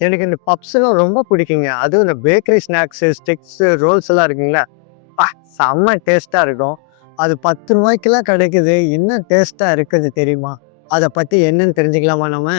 எனக்கு இந்த பப்ஸ்லாம் ரொம்ப பிடிக்குங்க. அதுவும் இந்த பேக்கரி ஸ்நாக்ஸு, ஸ்டிக்ஸு, ரோல்ஸ் எல்லாம் இருக்குங்களா, அப்பா! செம்ம டேஸ்ட்டா இருக்கும். அது ரூ. 10க்கெல்லாம் கிடைக்குது. என்ன டேஸ்ட்டா இருக்குது தெரியுமா? அத பத்தி என்னன்னு தெரிஞ்சுக்கலாமா நம்ம?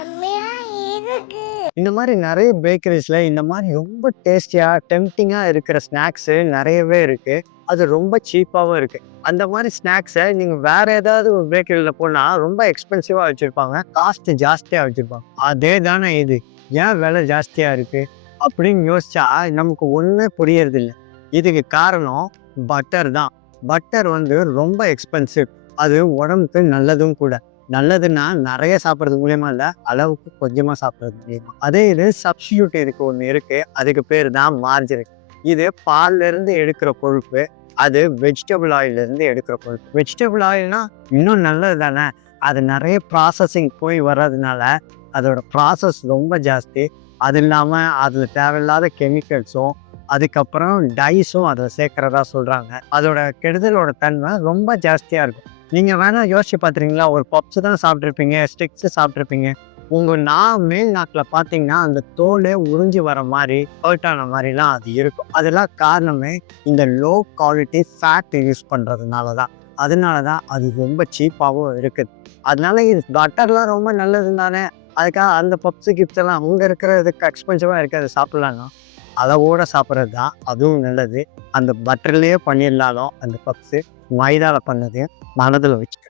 செம்மையா இருக்கு. இந்த மாரி நெறைய பேக்கரீஸ்ல இந்த மாரி ரொம்ப டேஸ்டியா, டெம்ப்டிங்கா இருக்கிற ஸ்நாக்ஸு நெறையவே இருக்கு. அது ரொம்ப சீப்பாவும் இருக்கு. அந்த மாரி ஸ்நாக்ஸ நீங்க வேற ஏதாவது ஒரு பேக்கரில போனா ரொம்ப எக்ஸ்பென்சிவா வச்சிருப்பாங்க. காஸ்ட் ஜாஸ்தியா வச்சிருப்பாங்க. அதே தானே இது. ஏன் விலை ஜாஸ்தியா இருக்கு? அப்படின்னு யோசிச்சா நமக்கு ஒண்ணுமே புரியறதில்ல. இதுக்கு காரணம் பட்டர் தான். பட்டர் வந்து ரொம்ப எக்ஸ்பென்சிவ். அது உடம்புக்கு நல்லதும் கூட. நல்லதுன்னா நெறைய சாப்பிடுறது மூலியமா இல்ல, அளவுக்கு கொஞ்சமா சாப்பிடுறது மூலியமா. அதே இது சப்ஸ்டிட்யூட் இதுக்கு ஒண்ணு இருக்கு. அதுக்கு பேரு தான் மார்ஜரின். இது பால்ல இருந்து எடுக்கிற கொழுப்பு. அது வெஜிடபிள் ஆயில்ல இருந்து எடுக்கிற கொழுப்பு. வெஜிடபிள் ஆயில்னா இன்னும் நல்லது தானே! அது நெறைய ப்ராசஸிங் போய் வர்றதுனால, அதோட ப்ராசஸ் ரொம்ப ஜாஸ்தி. அது இல்லாம அதுல தேவையில்லாத கெமிக்கல்ஸும், அதுக்கப்புறம் டைஸும் அதுல சேர்க்கிறதா சொல்றாங்க. அதோட கெடுதலோட தன்மை ரொம்ப ஜாஸ்தியா இருக்கும். நீங்க வேணா யோசிச்சு பார்த்துருக்கீங்களா? ஒரு பப்ஸ் தான் சாப்பிட்டுருப்பீங்க, ஸ்டிக்ஸ் சாப்பிட்டுருப்பீங்க. உங்க மேல் நாக்குல பார்த்தீங்கன்னா, அந்த தோலே உறிஞ்சு வர மாரி, ஹர்ட் ஆன மாரிலாம் அது இருக்கும். அதெல்லாம் காரணமே இந்த லோ குவாலிட்டி ஃபேட் யூஸ் பண்றதுனால தான். அதனால தான் அது ரொம்ப சீப்பாவும் இருக்குது. அதனால இது பட்டர்லாம் ரொம்ப நல்லது தானே! அதுக்காக அந்த பப்ஸு, கிப்ஸ் எல்லாம் அங்க இருக்கிறதுக்கு எக்ஸ்பென்சிவா இருக்கு. அத சாப்பிடலான்னா, அளவோட சாப்பிடுறது தான் அதுவும் நல்லது. அந்த பட்டர்லயே பண்ணியிருந்தாலும் அந்த பப்ஸு, மைதால பண்ணது மனதில வச்சுக்க.